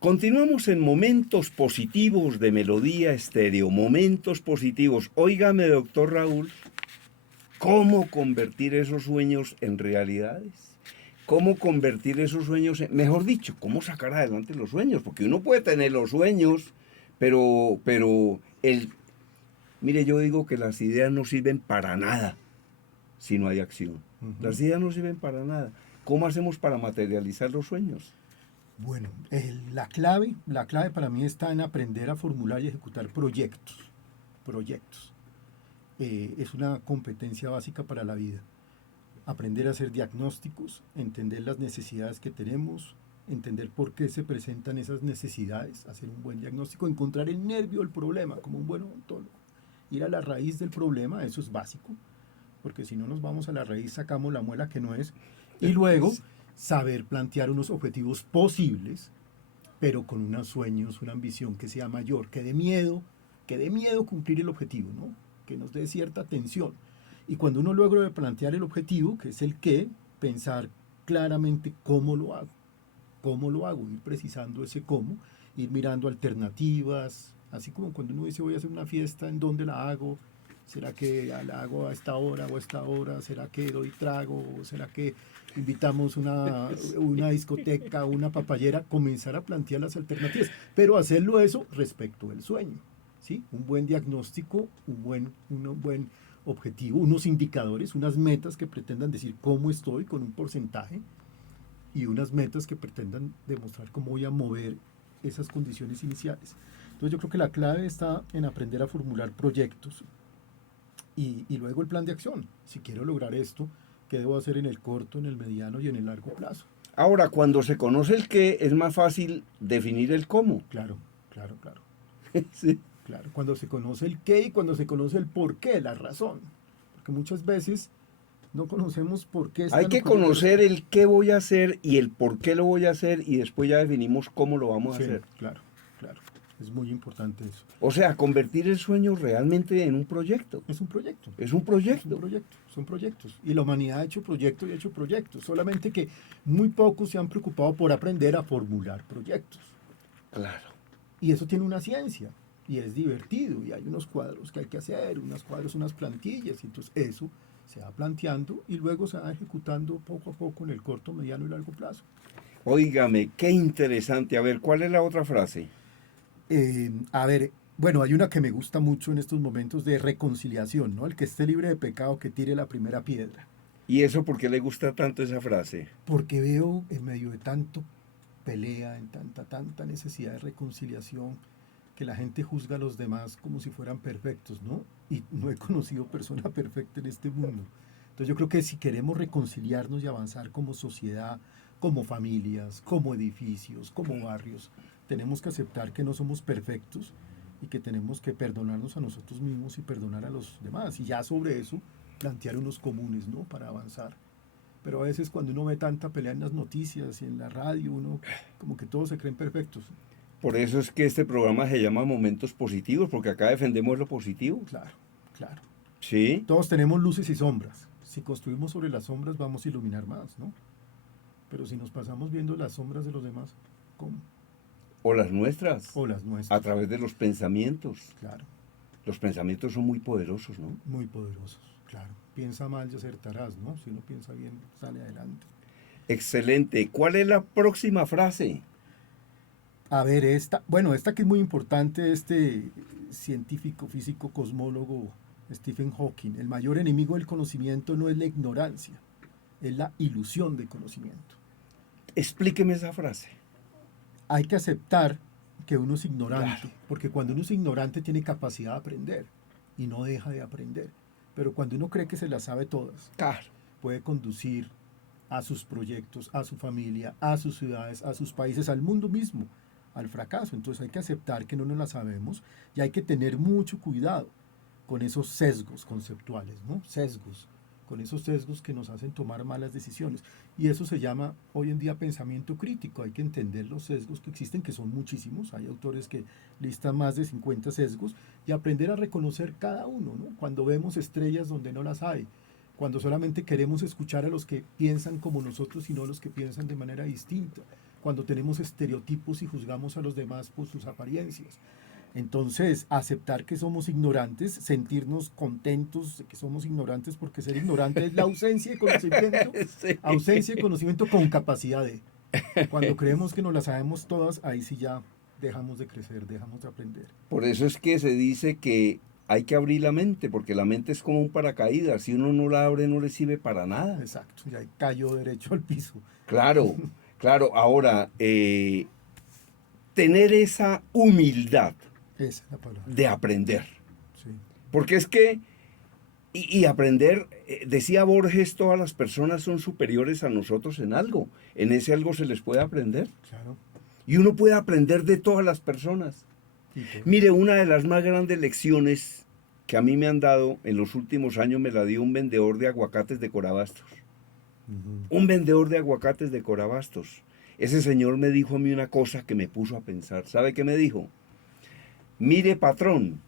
Continuamos en momentos positivos de Melodía Estéreo, momentos positivos. Óigame, doctor Raúl, ¿cómo convertir esos sueños en realidades? ¿Cómo convertir esos sueños en, mejor dicho, cómo sacar adelante los sueños? Porque uno puede tener los sueños, mire, yo digo que las ideas no sirven para nada si no hay acción. Las ideas no sirven para nada. ¿Cómo hacemos para materializar los sueños? Bueno, la clave para mí está en aprender a formular y ejecutar proyectos. Proyectos. Es una competencia básica para la vida. Aprender a hacer diagnósticos, entender las necesidades que tenemos, entender por qué se presentan esas necesidades, hacer un buen diagnóstico, encontrar el nervio del problema como un buen odontólogo. Ir a la raíz del problema, eso es básico, porque si no nos vamos a la raíz sacamos la muela que no es. Y luego saber plantear unos objetivos posibles, pero con unos sueños, una ambición que sea mayor, que dé miedo cumplir el objetivo, ¿no? Que nos dé cierta tensión. Y cuando uno logra plantear el objetivo, que es el qué, pensar claramente cómo lo hago, ir precisando ese cómo, ir mirando alternativas, así como cuando uno dice voy a hacer una fiesta, ¿en dónde la hago? ¿Será que la hago a esta hora o a esta hora? ¿Será que doy trago? ¿O será que invitamos una discoteca, una papayera? Comenzar a plantear las alternativas, pero hacerlo eso respecto del sueño, ¿sí? Un buen diagnóstico, un buen objetivo, unos indicadores, unas metas que pretendan decir cómo estoy con un porcentaje y unas metas que pretendan demostrar cómo voy a mover esas condiciones iniciales. Entonces yo creo que la clave está en aprender a formular proyectos y luego el plan de acción. Si quiero lograr esto, ¿qué debo hacer en el corto, en el mediano y en el largo plazo? Ahora, cuando se conoce el qué, es más fácil definir el cómo. Claro, claro, claro. Sí. Claro, cuando se conoce el qué y cuando se conoce el por qué, la razón. Porque muchas veces no conocemos por qué Hay están que ocurriendo las conocer cosas. el qué voy a hacer y el por qué lo voy a hacer y después ya definimos cómo lo vamos a Sí, hacer. claro, claro. Es muy importante eso. O sea, convertir el sueño realmente en un proyecto. Es un proyecto. Es un Es un proyecto. proyecto, son proyectos. Y la humanidad ha hecho proyectos y ha hecho proyectos. Solamente que muy pocos se han preocupado por aprender a formular proyectos. Claro. Y eso tiene una ciencia. Y es divertido. Y hay unos cuadros que hay que hacer, unos cuadros, unas plantillas. Y entonces eso se va planteando y luego se va ejecutando poco a poco en el corto, mediano y largo plazo. Óigame, qué interesante. A ver, ¿cuál es la otra frase? A ver, bueno, hay una que me gusta mucho en estos momentos de reconciliación, ¿no? El que esté libre de pecado que tire la primera piedra. ¿Y eso por qué le gusta tanto esa frase? Porque veo en medio de tanto pelea, en tanta necesidad de reconciliación, que la gente juzga a los demás como si fueran perfectos, ¿no? Y no he conocido persona perfecta en este mundo. Entonces yo creo que si queremos reconciliarnos y avanzar como sociedad, como familias, como edificios, como barrios, tenemos que aceptar que no somos perfectos y que tenemos que perdonarnos a nosotros mismos y perdonar a los demás. Y ya sobre eso plantear unos comunes, ¿no? Para avanzar. Pero a veces cuando uno ve tanta pelea en las noticias y en la radio, uno como que todos se creen perfectos. Por eso es que este programa se llama Momentos Positivos, porque acá defendemos lo positivo. Claro, claro. ¿Sí? Todos tenemos luces y sombras. Si construimos sobre las sombras vamos a iluminar más, ¿no? Pero si nos pasamos viendo las sombras de los demás, ¿cómo? O las nuestras, O las a nuestras. través de los pensamientos. Claro, Los pensamientos son muy poderosos, ¿no? muy poderosos, claro. Piensa mal y acertarás, ¿no? Si uno piensa bien, sale adelante. Excelente. ¿Cuál es la próxima frase? A ver, esta que es muy importante, este científico, físico, cosmólogo Stephen Hawking, el mayor enemigo del conocimiento no es la ignorancia, es la ilusión de conocimiento. Explíqueme esa frase. Hay que aceptar que uno es ignorante, Claro. porque cuando uno es ignorante tiene capacidad de aprender y no deja de aprender. Pero cuando uno cree que se las sabe todas, Claro. puede conducir a sus proyectos, a su familia, a sus ciudades, a sus países, al mundo mismo, al fracaso. Entonces hay que aceptar que no nos la sabemos y hay que tener mucho cuidado con esos sesgos conceptuales, ¿no? Sesgos, con esos sesgos que nos hacen tomar malas decisiones. Y eso se llama hoy en día pensamiento crítico. Hay que entender los sesgos que existen, que son muchísimos. Hay autores que listan más de 50 sesgos y aprender a reconocer cada uno, ¿no? Cuando vemos estrellas donde no las hay, cuando solamente queremos escuchar a los que piensan como nosotros y no a los que piensan de manera distinta, cuando tenemos estereotipos y juzgamos a los demás por sus apariencias. Entonces, aceptar que somos ignorantes, sentirnos contentos de que somos ignorantes, porque ser ignorante es la Sí. ausencia de conocimiento con capacidad de. Cuando creemos que nos las sabemos todas, ahí sí ya dejamos de crecer, dejamos de aprender. Por eso es que se dice que hay que abrir la mente, porque la mente es como un paracaídas. Si uno no la abre, no le sirve para nada. Exacto, ya cayó derecho al piso. Claro, claro. Ahora, tener esa humildad Esa es la palabra. de aprender. Sí, Porque es que, y aprender, decía Borges, todas las personas son superiores a nosotros en algo. En ese algo se les puede aprender. claro. Y uno puede aprender de todas las personas. Y todo. Mire, una de las más grandes lecciones que a mí me han dado en los últimos años me la dio un vendedor de aguacates de Corabastos. Ujú. Un vendedor de aguacates de Corabastos. Ese señor me dijo a mí una cosa que me puso a pensar. ¿Sabe qué me dijo? Mire, patrón,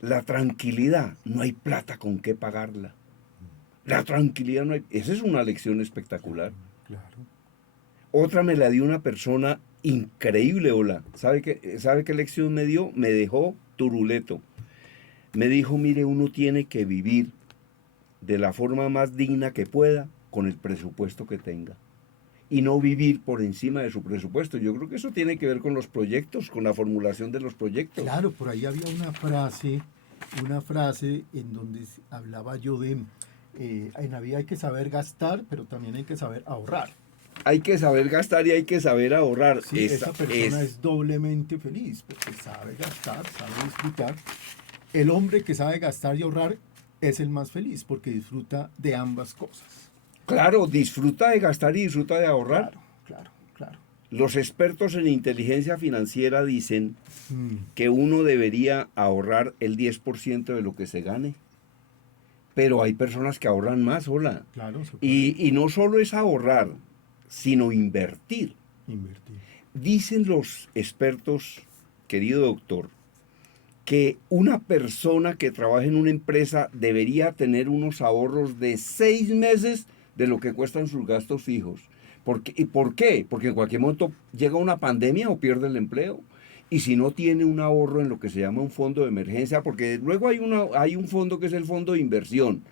la tranquilidad, no hay plata con qué pagarla. La tranquilidad no hay... Esa es una lección espectacular. Claro. Otra me la dio una persona increíble, hola. ¿Sabe qué lección me dio? Me dejó turuleto. Me dijo, mire, uno tiene que vivir de la forma más digna que pueda con el presupuesto que tenga. Y no vivir por encima de su presupuesto. Yo creo que eso tiene que ver con los proyectos, con la formulación de los proyectos. Claro, por ahí había una frase en donde hablaba yo de, en la vida hay que saber gastar, pero también hay que saber ahorrar. Hay que saber gastar y hay que saber ahorrar. Sí, esa persona es doblemente feliz porque sabe gastar, sabe disfrutar. El hombre que sabe gastar y ahorrar es el más feliz porque disfruta de ambas cosas. Claro, disfruta de gastar y disfruta de ahorrar. Claro, claro, claro. Los expertos en inteligencia financiera dicen Mm, que uno debería ahorrar el 10% de lo que se gane. Pero hay personas que ahorran más, hola. claro, se puede Y no solo es ahorrar, sino invertir. invertir. Dicen los expertos, querido doctor, que una persona que trabaja en una empresa debería tener unos ahorros de 6 meses de lo que cuestan sus gastos fijos. ¿Y por qué? Porque en cualquier momento llega una pandemia o pierde el empleo. Y si no tiene un ahorro en lo que se llama un fondo de emergencia, porque luego hay un fondo que es el fondo de inversión,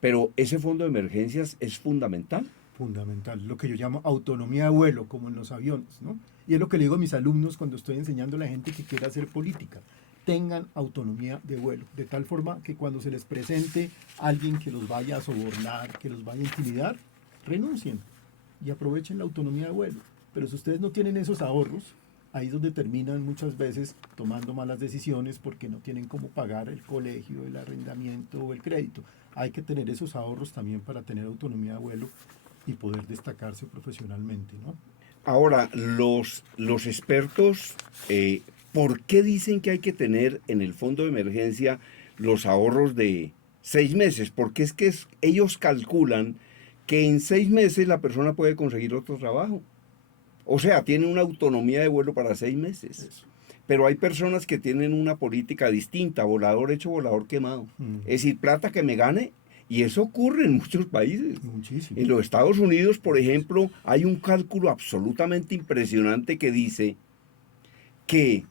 pero ese fondo de emergencias es fundamental. Fundamental, lo que yo llamo autonomía de vuelo, como en los aviones, ¿no? Y es lo que le digo a mis alumnos cuando estoy enseñando a la gente que quiere hacer política. Tengan autonomía de vuelo, de tal forma que cuando se les presente alguien que los vaya a sobornar, que los vaya a intimidar, renuncien y aprovechen la autonomía de vuelo. Pero si ustedes no tienen esos ahorros, ahí es donde terminan muchas veces tomando malas decisiones porque no tienen cómo pagar el colegio, el arrendamiento o el crédito. Hay que tener esos ahorros también para tener autonomía de vuelo y poder destacarse profesionalmente, ¿no? Ahora, los expertos, ¿por qué dicen que hay que tener en el fondo de emergencia los ahorros de 6 meses? Porque es que ellos calculan que en 6 meses la persona puede conseguir otro trabajo. O sea, tiene una autonomía de vuelo para 6 meses. Eso. Pero hay personas que tienen una política distinta, volador hecho, volador quemado. Es decir, plata que me gane, y eso ocurre en muchos países. Muchísimo. En los Estados Unidos, por ejemplo, hay un cálculo absolutamente impresionante que dice que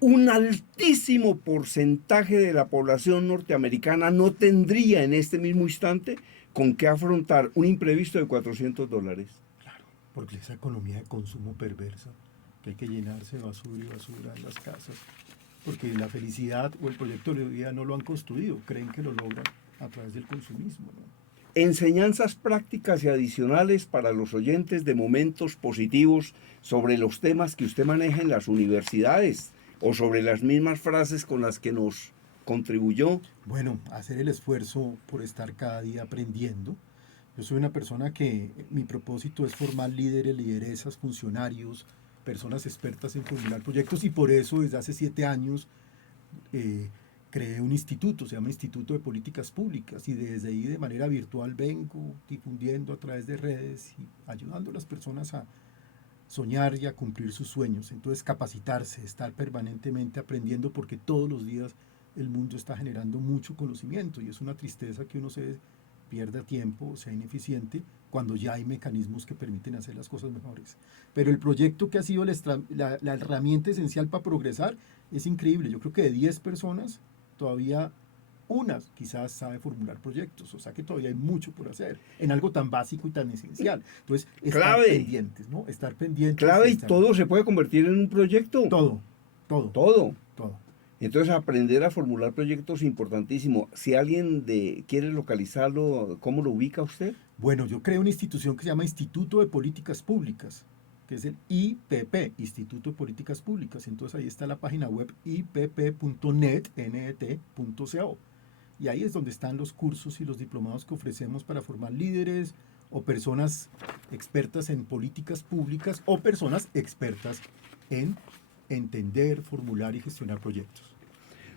un altísimo porcentaje de la población norteamericana no tendría en este mismo instante con qué afrontar un imprevisto de $400. Claro, porque esa economía de consumo perversa, que hay que llenarse de basura y basura en las casas, porque la felicidad o el proyecto de vida no lo han construido, creen que lo logran a través del consumismo, ¿no? Enseñanzas prácticas y adicionales para los oyentes de momentos positivos sobre los temas que usted maneja en las universidades o sobre las mismas frases con las que nos contribuyó. Bueno, hacer el esfuerzo por estar cada día aprendiendo. Yo soy una persona que mi propósito es formar líderes, lideresas, funcionarios, personas expertas en formular proyectos y por eso desde hace 7 años creé un instituto, se llama Instituto de Políticas Públicas y desde ahí de manera virtual vengo difundiendo a través de redes y ayudando a las personas a soñar y a cumplir sus sueños. Entonces capacitarse, estar permanentemente aprendiendo porque todos los días el mundo está generando mucho conocimiento y es una tristeza que uno se pierda tiempo, sea ineficiente cuando ya hay mecanismos que permiten hacer las cosas mejores. Pero el proyecto que ha sido la herramienta esencial para progresar es increíble. Yo creo que de 10 personas, todavía una quizás sabe formular proyectos, o sea que todavía hay mucho por hacer en algo tan básico y tan esencial. Entonces, estar Clave. pendientes, ¿no? Estar pendientes. Clave, y todo se puede convertir en un proyecto. Todo, todo. Todo. Todo. Entonces, aprender a formular proyectos es importantísimo. Si alguien quiere localizarlo, ¿cómo lo ubica usted? Bueno, yo creo una institución que se llama Instituto de Políticas Públicas, que es el IPP, Instituto de Políticas Públicas. Entonces ahí está la página web ipp.net.co. Y ahí es donde están los cursos y los diplomados que ofrecemos para formar líderes o personas expertas en políticas públicas o personas expertas en entender, formular y gestionar proyectos.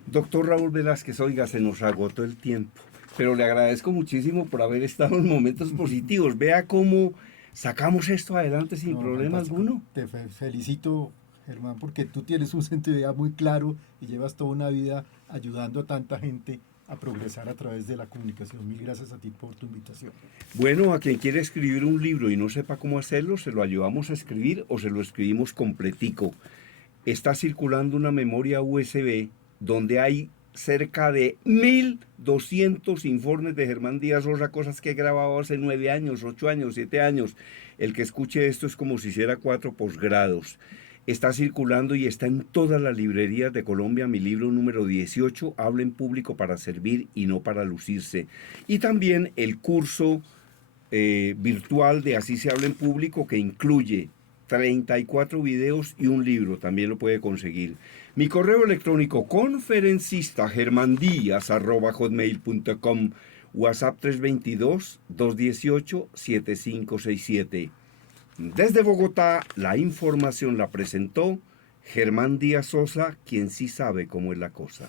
Doctor Raúl Velázquez, oiga, se nos agotó el tiempo, pero le agradezco muchísimo por haber estado en momentos positivos. Vea cómo sacamos esto adelante sin problema alguno. Te felicito, Germán, porque tú tienes un sentido de vida muy claro y llevas toda una vida ayudando a tanta gente a progresar a través de la comunicación. Mil gracias a ti por tu invitación. Bueno, a quien quiere escribir un libro y no sepa cómo hacerlo, se lo ayudamos a escribir o se lo escribimos completico. Está circulando una memoria USB donde hay cerca de 1.200 informes de Germán Díaz Sosa, cosas que he grabado hace 9 años, 8 años, 7 años. El que escuche esto es como si hiciera 4 posgrados. Está circulando y está en todas las librerías de Colombia mi libro número 18, Habla en público para servir y no para lucirse. Y también el curso virtual de Así se habla en público, que incluye 34 videos y un libro, también lo puede conseguir. Mi correo electrónico conferencistas@hotmail.com, WhatsApp 322-218-7567. Desde Bogotá, la información la presentó Germán Díaz Sosa, quien sí sabe cómo es la cosa.